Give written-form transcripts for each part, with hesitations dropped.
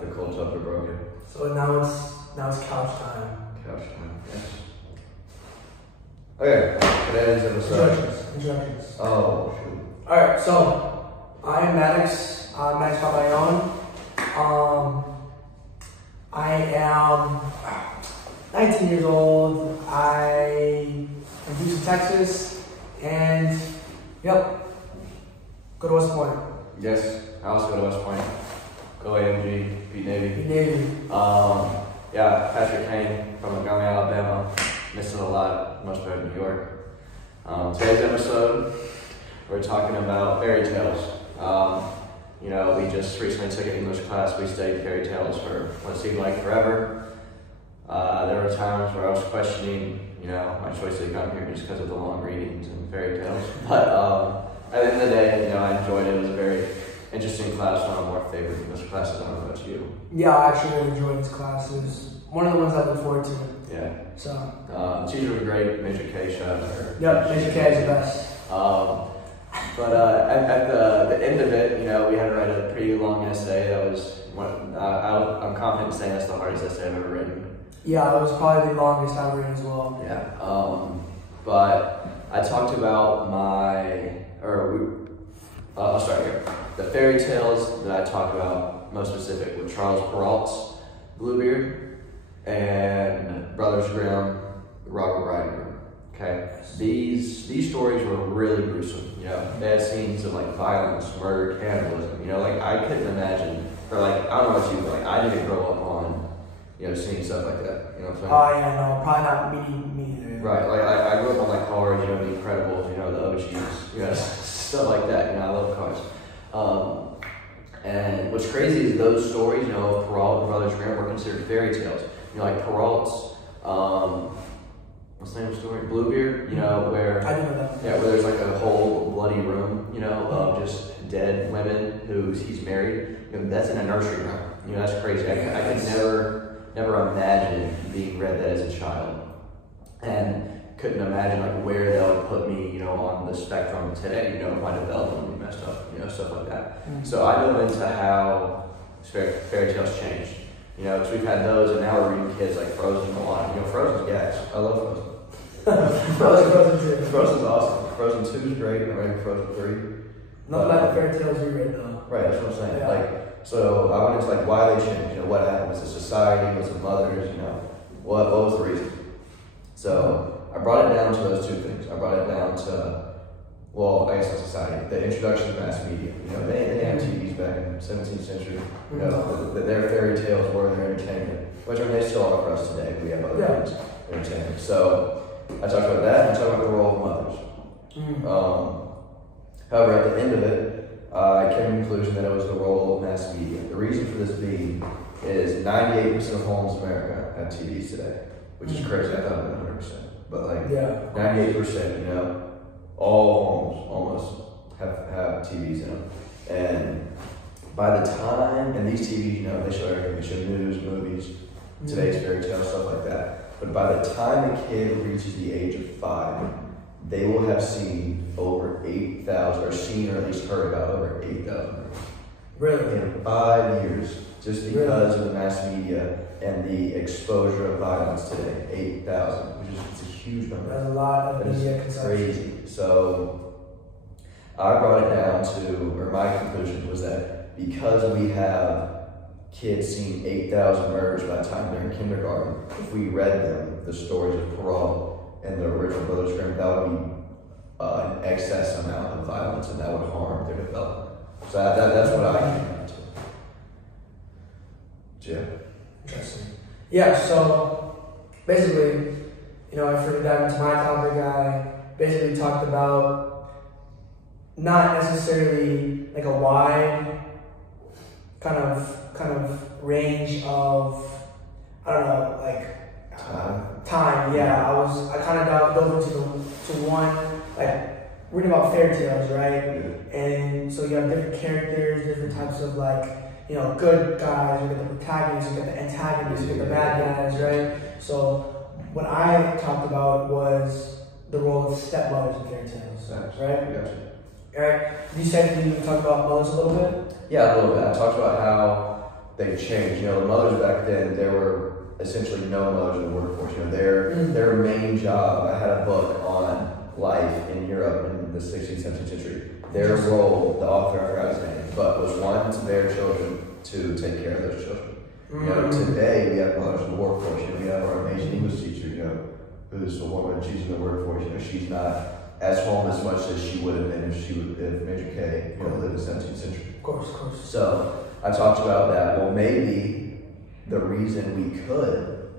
the cold tubs are broken. So now it's couch time. Couch time, yes. Okay, today's episode. Introductions. Oh, shoot. Alright, so I'm Maddox. I'm Maddox on my own. I am 19 years old. I am from Houston, Texas. And, yep, go to West Point. Yes, I also go to West Point. Go AMG, beat Navy. Beat Navy. Yeah, Patrick Kane from Montgomery, Alabama. Missed it a lot, much better than New York. Today's episode, we're talking about fairy tales. We just recently took an English class. We studied fairy tales for what seemed like forever. There were times where I was questioning, my choice to come here just because of the long readings and fairy tales. But at the end of the day, I enjoyed it. It was a very interesting class, one of my more favorite English classes. I don't know about you. Yeah, I actually really enjoyed this class. It was one of the ones I look forward to. Yeah. So. The teacher was great. Major K, shout out to her. Yep, Major K is the best. But at the end of it, we had to write a pretty long essay. That was I'm confident in saying that's the hardest essay I've ever written. Yeah, it was probably the longest I've written as well. Yeah. But I talked about I'll start here. The fairy tales that I talked about, most specific, were Charles Perrault's Bluebeard and Brothers Grimm, Robert Bridegroom. Okay, these stories were really gruesome. They had scenes of violence, murder, cannibalism. I couldn't imagine, or I don't know about you, but I didn't grow up on, seeing stuff like that. You know what I'm saying? Oh yeah, no, probably not me either. Right, I grew up on cars, The Incredibles, the OGs, stuff like that. I love cars. And what's crazy is those stories, of Perrault and Brothers Grimm were considered fairy tales. Perrault's, what's the name of the story? Bluebeard, where I didn't know that. Yeah, where there's a whole bloody room, of just dead women who he's married. That's in a nursery rhyme. That's crazy. I could never imagine being read that as a child, and couldn't imagine where that would put me, on the spectrum today. My development would be messed up, stuff like that. Mm-hmm. So I dove into how fairy tales changed. Because we've had those, and now we're reading kids Frozen a lot. Frozen's gas. I love Frozen. Frozen's awesome. Frozen 2 is great. I'm ready for Frozen 3. Not like the fairy tales we read though. Right, that's what I'm saying. Yeah. So I went into why they changed. What happened? Was it society? Was it mothers? What was the reason? So I brought it down to those two things. I brought it down to, I guess not society. The introduction of mass media. They didn't have TVs back in the 17th century. Their fairy tales were their entertainment, which they still are for us today. We have other things entertainment. So I talked about that, and I talked about the role of mothers. Mm-hmm. However, at the end of it, I came to the conclusion that it was the role of mass media. The reason for this being is 98% of homes in America have TVs today, which is crazy. I thought it was 100%, but 98%, all homes almost have TVs in them. And by the time, and these TVs, they show everything. They show news, movies, today's fairy tales, stuff like that. But by the time a kid reaches the age of 5, they will have seen over 8,000, or seen or at least heard about over 8,000. Really? In 5 years, just because of the mass media and the exposure of violence today. 8,000, which is it's a huge number. That's a lot of media consumption. Crazy. So I brought it down to, or my conclusion was that because we have kids seeing 8,000 murders by the time they're in kindergarten, if we read them the stories of Perrault and the original Brothers Grimm, that would be an excess amount of violence, and that would harm their development. So that's what I came down to. Yeah. Interesting. Yeah, so basically, I figured that into my topic, I basically talked about not necessarily a wide kind of range of, I don't know, time. Yeah, I kind of dove into one, reading about fairy tales, right? Yeah. And so you have different characters, different types of good guys, you get the protagonists, you get the antagonists, you get the bad guys, right? So what I talked about was the role of stepmothers in fairy tales, right? Gotcha. All right. You said you talked about mothers a little bit? Yeah, a little bit. I talked about how they've changed. The mothers back then, there were essentially no mothers in the workforce. Their main job. I had a book on life in Europe in the 16th, 17th century. Their role, the author, I forgot his name, but was one, to bear children, to take care of those children. Today we have mothers in the workforce. We have our amazing English teacher, who's a woman. She's in the workforce. She's not as home as much as she would have been if Major K, lived in the 17th century. Of course. So I talked about that. Well, maybe the reason we could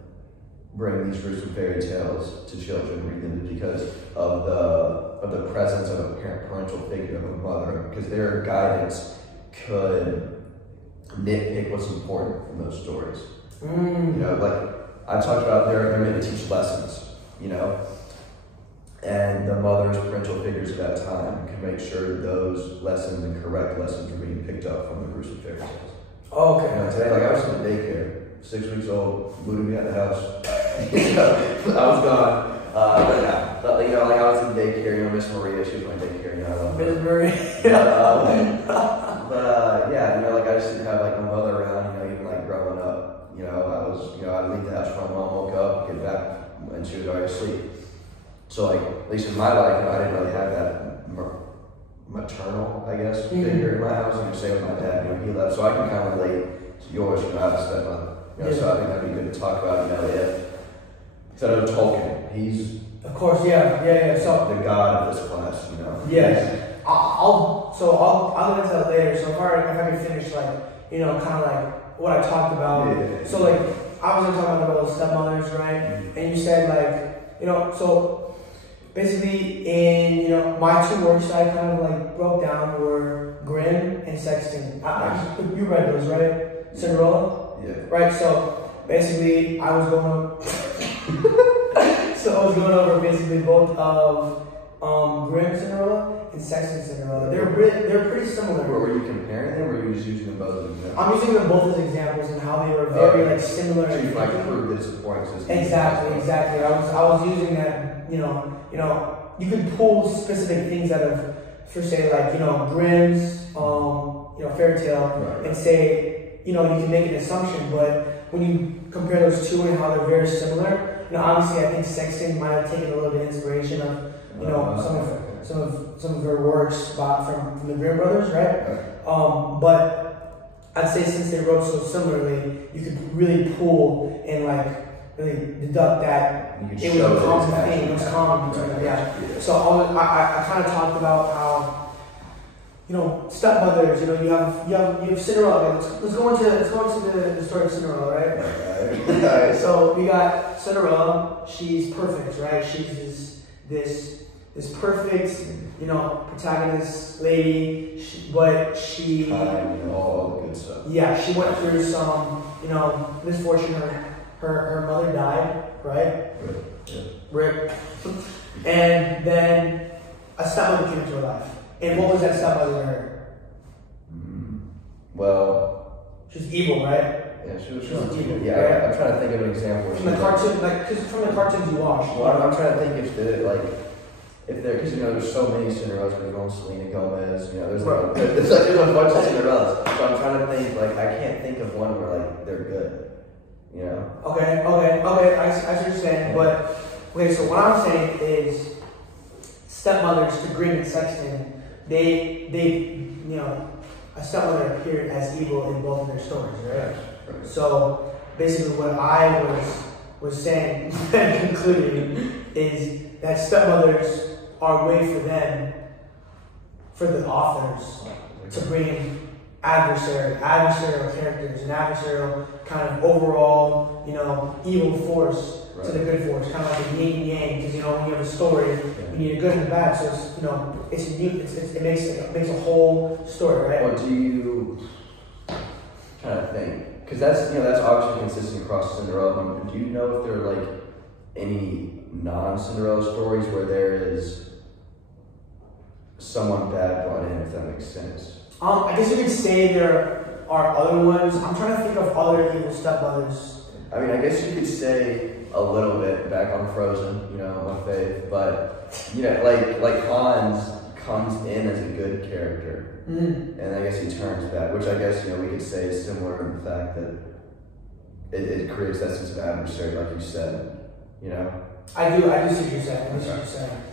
bring these gruesome fairy tales to children, read them, is because of the presence of a parental figure, of a mother, because their guidance could nitpick what's important from those stories. Like I talked about, they're meant to teach lessons, and the mother's parental figures at that time can make sure those lessons and correct lessons are being picked up from the gruesome fairy tales. Okay. Today, like I was in daycare, 6 weeks old, looting me at the house. I was gone. Like I was in daycare, Miss Maria, she was my daycare, I love her. Miss Maria. Like I just didn't have like my mother around, even like growing up, I'd leave the house when my mom woke up, get back, and she was already asleep. So like, at least in my life, I didn't really have that maternal, I guess, figure in my house. Same with my dad, he left, so I can kind of relate to yours, I have a stepmother. So I think that'd be good to talk about, because I know Tolkien, he's of course, yeah. So the god of this class, Yes. I'll get into that later. So if I can finish, kind of like what I talked about. Yeah. So like I was talking about those stepmothers, right? And you said so basically in my two works I kind of like broke down were Grimm and Sexton. You read those, right? Cinderella. Yeah. Right. So basically I was going over basically both of Grimm Cinderella and Sexton Cinderella. They're pretty similar. Were you comparing them, or were you just using them both as examples? I'm using them both as examples and how they were very similar. So you prove that it's a point system. Exactly. I was using that. You can pull specific things out of, for say Grimm's fairy tale, and say you can make an assumption, but when you compare those two and how they're very similar. Obviously, I think Sexton might have taken a little bit of inspiration of, some of her works from the Grimm brothers, right? But I'd say since they wrote so similarly, you could really pull and really deduct that it was a common thing. It was common between them. Yeah. So I kind of talked about how. Stepmothers. You have Cinderella. Let's go into the story of Cinderella, right? So we got Cinderella. She's perfect, right? She's this perfect, protagonist lady. But she all the good stuff. Yeah, she went through some, misfortune. Her mother died, right? Rip. And then a stepmother came into her life. And what was that stepmother to her? Well, she's evil, right? Yeah, she was evil. Yeah, right? I'm trying to think of an example. From the cartoon, because from the cartoons you watch. Well, I'm trying to think if because there's so many Cinderellas. There's one Selena Gomez. There's a bunch of Cinderellas. So I'm trying to think. I can't think of one where they're good. Okay. I see what you're saying, but so what I'm saying is. Stepmothers to Grimm and Sexton, they a stepmother appeared as evil in both of their stories, right? So basically, what I was saying and concluding is that stepmothers are a way for the authors to bring adversarial characters, an adversarial kind of overall, evil force to the good force, kind of like a yin and yang. Because when you have a story, you need a good and a bad. So it makes a whole story, right? Or do you trying to think? Because that's obviously consistent across Cinderella. Do you know if there are any non-Cinderella stories where there is someone bad brought in, if that makes sense? I guess you could say there are other ones. I'm trying to think of other evil stepmothers. I guess you could say a little bit back on Frozen, my faith, but like comes in as a good character, and I guess he turns bad, which I guess we could say is similar in the fact that it creates that sense of adversary, like you said. I do see what you're saying.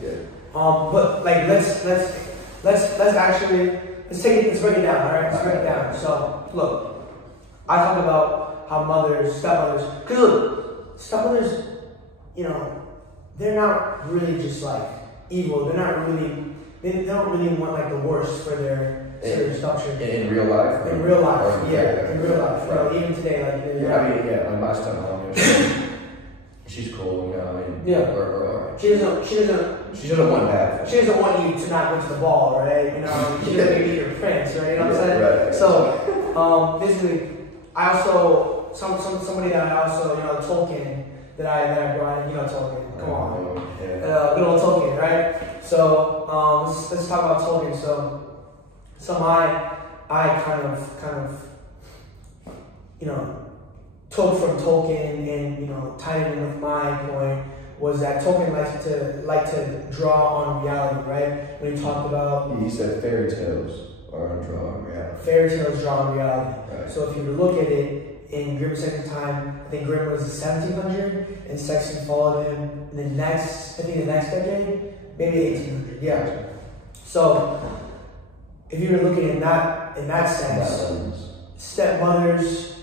Yeah. But like let's break it down. All right, let's break it down. So look, I talk about how stepmothers, because look, stepmothers, they're not really just like evil. They're not really. They don't really want like the worst for their stepchildren. In real life. In real life, yeah. In real life, right. Even today, like. Like my stepmom, she's cool. Yeah. She doesn't want bad. She doesn't want you to not go to the ball, right? She doesn't make you your prince, right? You know what I'm saying? Right. So, basically, I also somebody that I also Tolkien that I brought in. Tolkien. Come on. Good old Tolkien, right? So let's talk about Tolkien. So I kind of took from Tolkien and tied it in with my point was that Tolkien liked to draw on reality, right? When he talked about he said fairytales are draw on reality. Fairytales draw on reality. Right. So if you look at it in Grimm's second time, I think Grimm was 1700, and Sexton followed him in the next decade, maybe 1800. Yeah. So if you were looking in that sense, stepmothers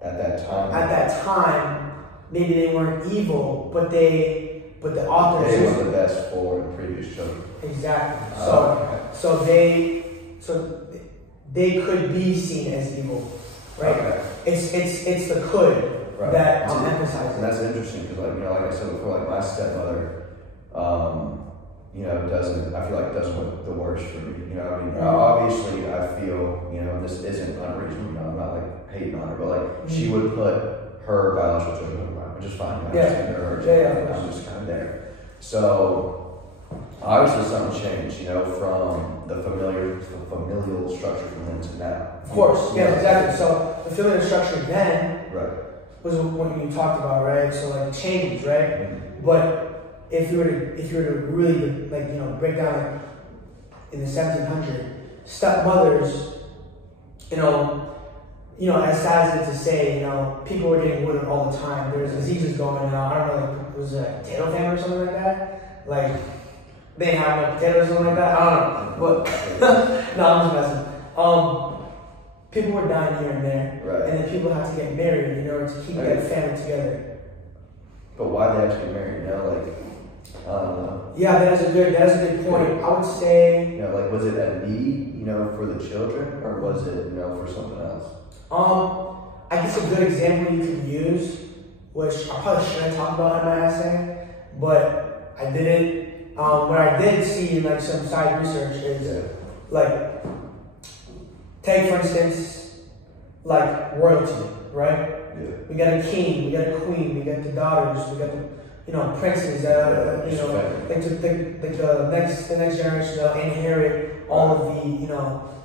at that time, maybe they weren't evil, but the authors they were the best for the previous children. Exactly. So they could be seen as evil, right? Okay. It's the could that I'm emphasizing. And that's interesting because like I said before, like my stepmother, doesn't want the worst for me. Obviously I feel this isn't unreasonable. I'm not like hating on her, but like she would put her biological children on mine, which is fine. I'm just kind of there. So obviously something changed, from the familial structure from then to now. Of course, exactly. So the familial structure then was what you talked about, right? So like change, right? Mm-hmm. But if you were to really break down in the 1700s, stepmothers, as sad as it to say, people were getting widowed all the time. There's diseases going on. I don't know, like, was it a potato famine or something like that? Like, they didn't have no potatoes or something like that? I don't know. But, no, I'm just messing. People were dying here and there. Right. And then people had to get married in order to keep that family together. But why they have to get married, I don't know. Yeah, that is a good point. I would say, was it a need, for the children, or was it, for something else? I guess a good example you could use, which I probably shouldn't talk about in my essay, but I didn't. What I did see in some side research is take for instance, royalty, right? Yeah. We got a king, we got a queen, we got the daughters, we got the princes that the next generation will inherit all of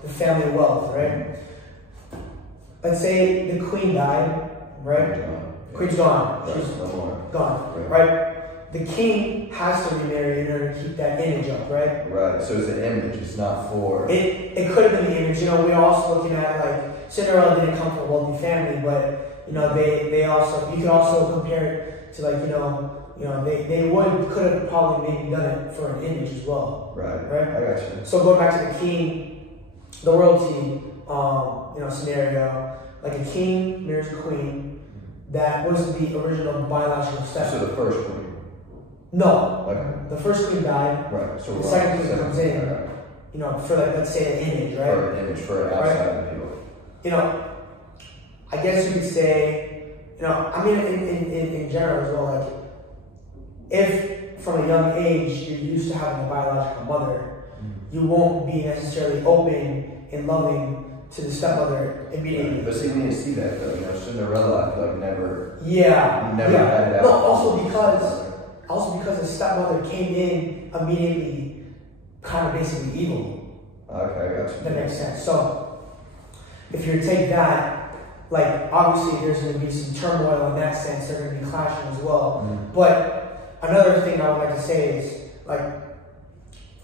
the family wealth, right? Let's say the queen died, right? Queen's gone. She's gone, right? The king has to remarry in order to keep that image up, right? Right. So it's an image. It's not for. It could have been the image. We're also looking at Cinderella didn't come from a wealthy family, but they also you can also compare it to they could have probably maybe done it for an image as well. Right. Right. I got you. So going back to the king, the royalty, scenario, like a king marries a queen, that was the original biological step. So the first queen. No. Okay. The first queen died. Right. So the second queen comes in. For let's say an image, right? For an image, for an outside appeal. I guess you could say, in general as well, if from a young age you're used to having a biological mother, you won't be necessarily open and loving to the stepmother immediately. But see, we didn't see that though. Cinderella, I feel like never. Yeah. Never had it out. No, also because the stepmother came in immediately, kind of basically evil. Okay, I got you. That makes sense. So, if you take that, obviously there's going to be some turmoil in that sense. They're going to be clashing as well. Mm-hmm. But another thing I would like to say is,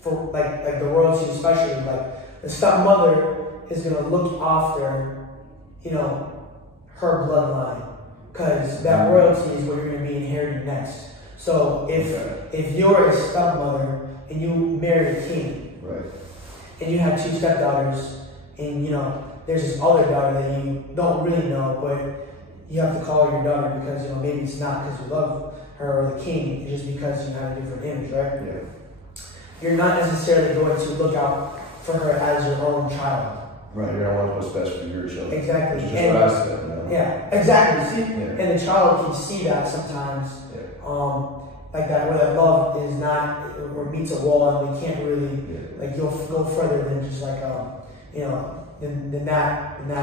for like the royalty, especially like the stepmother is gonna look after, you know, her bloodline, because that royalty is what you're gonna be inheriting next. So if you're a stepmother and you marry a king, right, and you have 2 stepdaughters, and you know there's this other daughter that you don't really know, but you have to call her your daughter because you know maybe it's not because you love her or the king, it's just because you have a different image, right? yeah. You're not necessarily going to look out for her as your own child. Right, you're gonna want what's best for your children. Exactly. Which is just what I said. You know? Yeah, exactly. See, yeah. and the child can see that sometimes. Yeah. Like that, where that love is not, or meets a wall, and they can't really, like, you'll go further than just like, you know, than that, you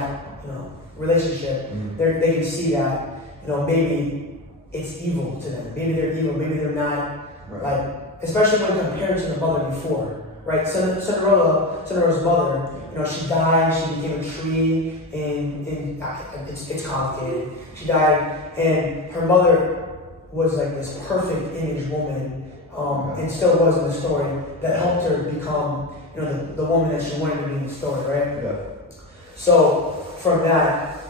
know, relationship. Mm-hmm. They can see that, you know, maybe it's evil to them. Maybe they're evil. Maybe they're not, like, especially when compared to the mother before, right? Cinderella's mother, you know, she died. She became a tree, and it's complicated. She died, and her mother was like this perfect image woman, and still was in the story, that helped her become, you know, the woman that she wanted to be in the story, right? Yeah. So from that,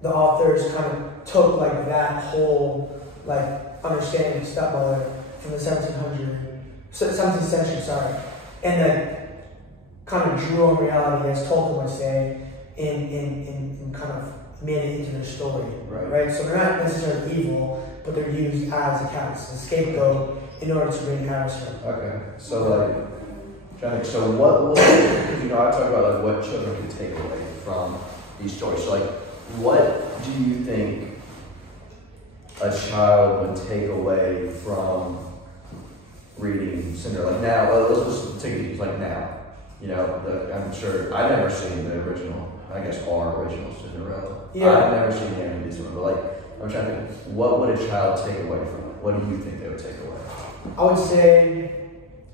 the authors kind of took like that whole like understanding of stepmother from the 17th century, and then kind of drew on reality, as Tolkien would say, and kind of made it into their story, right? So they're not necessarily evil, but they're used as a catalyst, a scapegoat, in order to bring Harrison. Okay, so like, trying to think, so what, because you know, I talk about like what children can take away from these stories. So like, what do you think a child would take away from reading Cinderella? Like now, let's just take it like now. You know, I'm sure I've never seen the original. I guess our original Cinderella. Yeah. I've never seen the animated one, but like, I'm trying to think, what would a child take away from it? What do you think they would take away? I would say,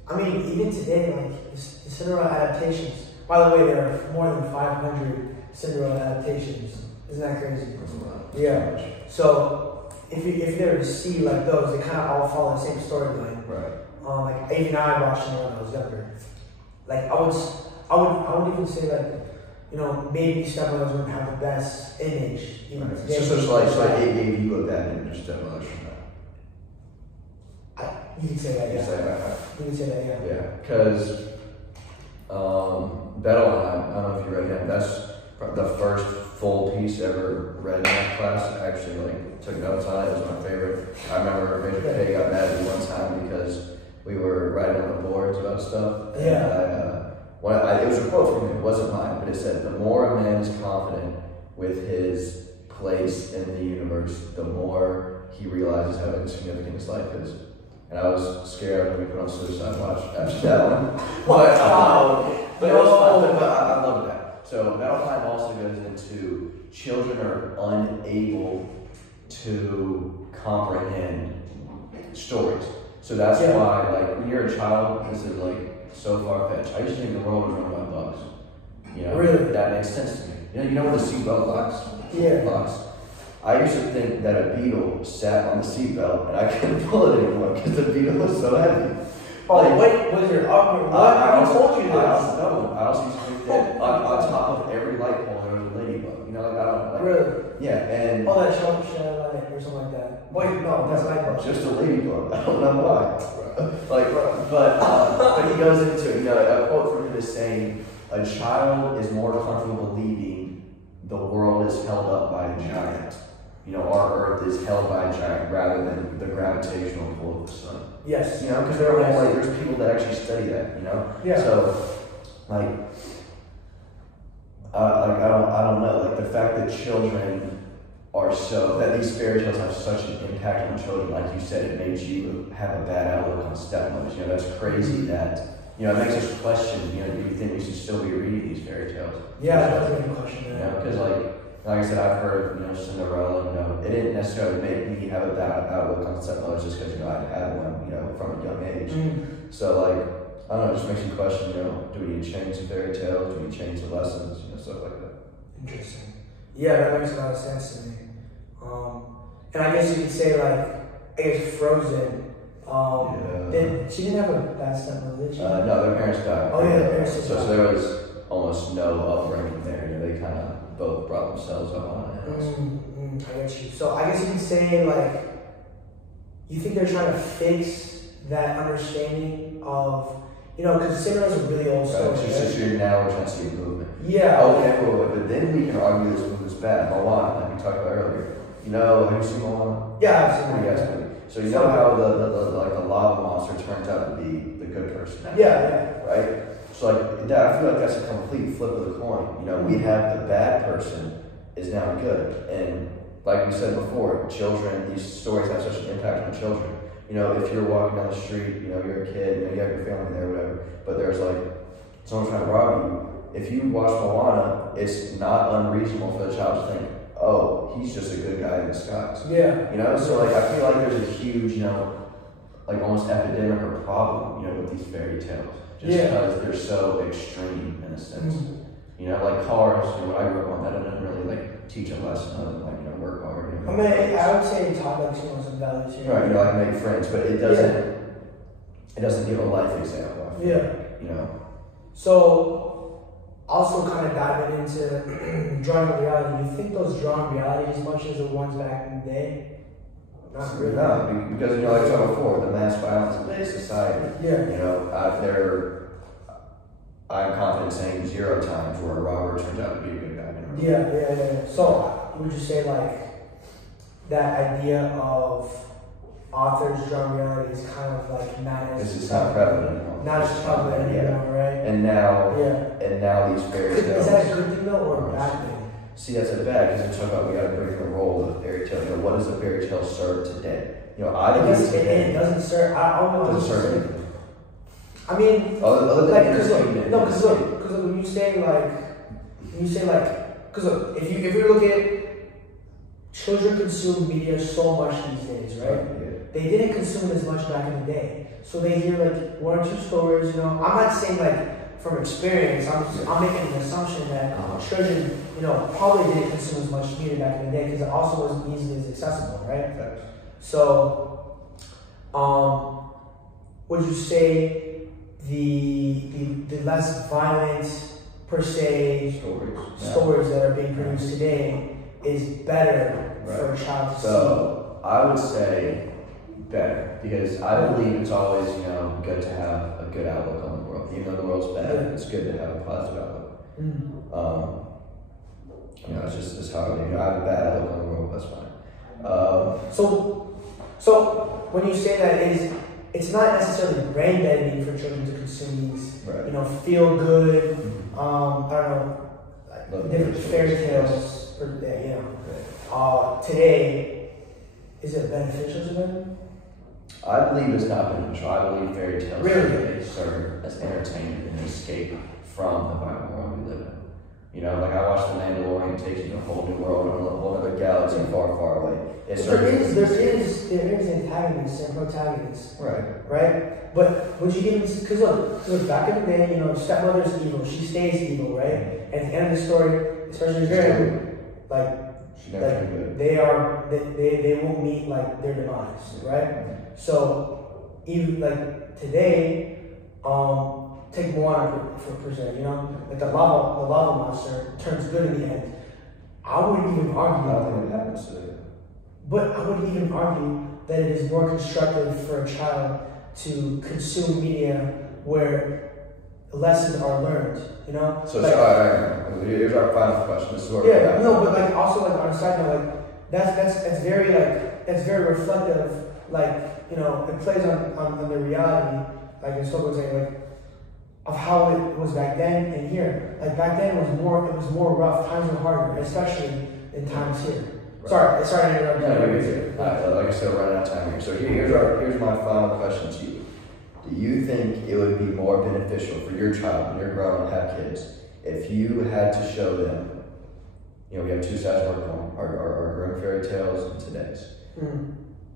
I mean, even today, like the Cinderella adaptations. By the way, there are more than 500 Cinderella adaptations. Isn't that crazy? Yeah. So if you ever see like those, they kind of all follow the same storyline. Right. Like even I watched them when I was younger. Like I would even say like, you know, maybe stepmothers wouldn't have the best image. Even today. So it gave you a bad image, stepmothers from that. You can say that, yeah. You can say that, yeah. Yeah, because Bettelheim, I don't know if you read him, that's the first full piece ever read in that class. I actually like took notes on it. It was my favorite. I remember Major K got mad at me one time because we were writing on the boards about stuff. Yeah. And it was a quote from him, it wasn't mine, but it said, "The more a man is confident with his place in the universe, the more he realizes how insignificant his life is." And I was scared when we put on Suicide Watch after that one. But it was fun, but I loved that. So Battletime also goes into children are unable to comprehend stories. So that's why, like, when you're a child, this is like so far-fetched. I used to think the world was run by bugs. You know, really? That makes sense to me. You know where the seatbelt locks? Yeah. Locks. I used to think that a beetle sat on the seatbelt and I couldn't pull it anymore because the beetle was so heavy. Oh, like, wait, was there upward? I told you this. I also used to think that on top of every light pole there was a ladybug. You know, like I don't like. Really? Yeah, and. Oh, that light or something like that. Wait, no, that's lightbug. Just a ladybug. I don't know why. But he goes into, you know, a quote from him is saying, "A child is more comfortable believing the world is held up by a giant. You know, our Earth is held by a giant rather than the gravitational pull of the sun." Yes. You know, because there are like there's people that actually study that. You know. Yeah. So, like I don't know. Like the fact that children are that these fairy tales have such an impact on children. Like you said, it makes you have a bad outlook on stepmothers. You know, that's crazy. That it makes us question. You know, do you think we should still be reading these fairy tales? Yeah, that's a good question. You know, because like I said, I've heard, Cinderella, it didn't necessarily make me have a bad outlook on stepmothers just because, I had one, from a young age. Mm. So, like, I don't know, it just makes you question, do we need to change the fairy tales? Do we change the lessons? Stuff like that. Interesting. Yeah, that makes a lot of sense to me. And I guess you could say, like, I guess Frozen She didn't have a bad stepmother, did she? No, their parents died. Oh yeah, their parents died. So there was almost no upbringing there. You know, they kind of both brought themselves up on it. I get you. So I guess you can say, like, you think they're trying to fix that understanding of, you know, because Cinderella's a really old story. Right. So now we're trying to see a movement. Yeah. Okay, cool. But then we can argue this movement's bad. Moana, like we talked about earlier. You know, have you seen Moana? Yeah, I've seen it. So you know how the lava monster turns out to be the good person. Yeah. Right? So like that, I feel like that's a complete flip of the coin. You know, we have the bad person is now good. And like we said before, children, these stories have such an impact on children. You know, if you're walking down the street, you know, you're a kid, you know, you have your family there, whatever, but there's like someone trying to rob you. If you watch Moana, it's not unreasonable for the child to think, oh, he's just a good guy in disguise. Yeah. You know, so like I feel like there's a huge, you know, like almost epidemic or problem, you know, with these fairy tales. Just because they're so extreme in a sense. You know, like Cars, you know, what I grew up on, that didn't really like teach a lesson other than like, you know, work hard. You know, I mean, I would say it taught like some values here. Right, you know, like make friends, but it doesn't give a life example. I feel like, you know. So also kind of diving into drawing a reality, you think those drawing reality as much as the ones back in the day? Not really. No, because, you know, like I said before, the mass violence in today's society. Yeah. You know, I'm confident saying 0 times where a robber turns out to be a good guy. You know? Yeah. So would you say like that idea of authors drawing reality is kind of like not as this is not prevalent anymore. Not as prevalent anymore, right? And now these fairy tales. Is that a good thing though, or a bad thing? See, that's a bad, because we're talking about we got to break the role of fairy tale. You know, what does a fairy tale serve today? You know, I believe it doesn't serve. I don't know. It doesn't serve anything. I mean, other than like, because look, when you say because look, if you look at children consume media so much these days, right? Yeah. They didn't consume it as much back in the day, so they hear like 1 or 2 stories. You know, I'm not saying like from experience. I'm making an assumption that children, you know, probably didn't consume as much media back in the day because it also wasn't easily as accessible, right? Yes. So, would you say the less violent per se stories that are being produced today is better for a child to see? So I would say better, because I believe it's always, you know, good to have a good outlook on the world. Even though the world's bad, it's good to have a positive outlook. You know, it's just how I believe. I have a bad outlook on the world, that's fine. So when you say that, it's not necessarily brain deadening for children to consume these, you know, feel good, I don't know, like different fairy tales, you know. Today, is it beneficial to them? I believe it's not beneficial. I believe fairy tales really serve as entertainment and escape from the violent world we live in. You know, like I watched The Mandalorian takes you to a whole new world, on a whole other galaxy far, far away. There is antagonists and protagonists. Right? But would you even, because look, back in the day, you know, stepmother's evil, she stays evil, right? At the end of the story, especially Jerry, they won't meet like their demise, right? So even like today, take Moana for percent, you know, like the lava monster turns good in the end. I wouldn't even argue. I don't think it happens today. But I would even argue that it is more constructive for a child to consume media where lessons are learned, you know? So, like, here's our final question. This is where we're at. No, but like also like on a side note, like that's very reflective, like, you know, it plays on the reality, like in Stoke was saying, like of how it was back then and here. Like back then it was more rough, times were harder, especially in times here. Right. Sorry to interrupt. No, you're good. Like I said, we're running out of time here. So here's my final question to you. Do you think it would be more beneficial for your child when you're growing and have kids if you had to show them, you know, we have 2 sides of our growing fairy tales and today's.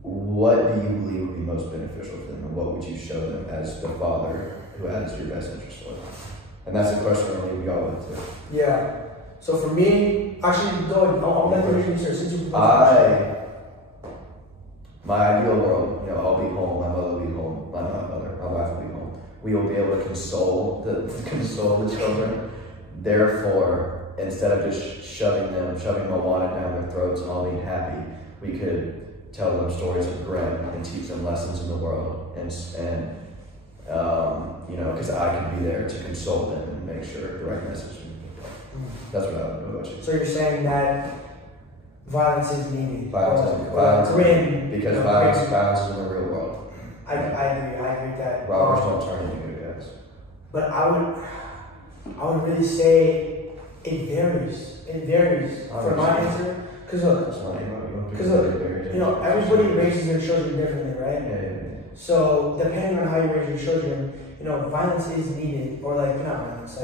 What do you believe would be most beneficial for them, and what would you show them as the father who has your best interest for them? And that's the question I think we all went to. Yeah. So for me, actually, go ahead. I'll let you answer since you. my ideal world, I'll be home, my mother will be home, my wife will be home. We will be able to console the children. Therefore, instead of just shoving Moana down their throats and all being happy, we could tell them stories of grit and teach them lessons in the world, and because I can be there to console them and make sure the right message. That's what I would do about you. So you're saying that violence is needed. Violence because violence is in the real world. I agree with that. Robbers don't turn into good guys. But I would really say it varies. It varies for my answer. Because everybody raises their children differently, right? Yeah. So depending on how you raise your children, violence is needed, or not violence,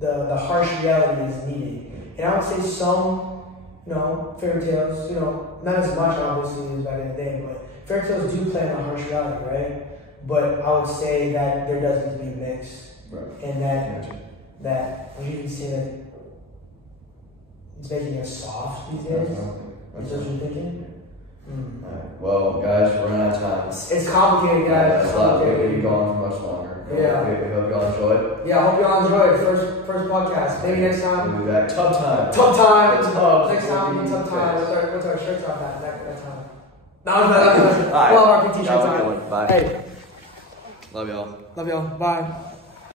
the harsh reality is needed. And I would say some, fairy tales, not as much obviously as back in the day, but fairy tales do play on a harsh reality, right? But I would say that there does need to be a mix, right. And that you can see that it's making us soft these days. That's what you're thinking. Right. Well, guys, we're running out of time. It's complicated, guys. We'll be going for much longer. Yeah. We hope y'all enjoyed. Yeah, I hope y'all enjoyed first podcast. Maybe next time. We'll be back. Tough time. Next time will be tough time. What's our shirts off that time? No, All right. we'll have our P-shirts on. Bye. Hey. Love y'all. Bye.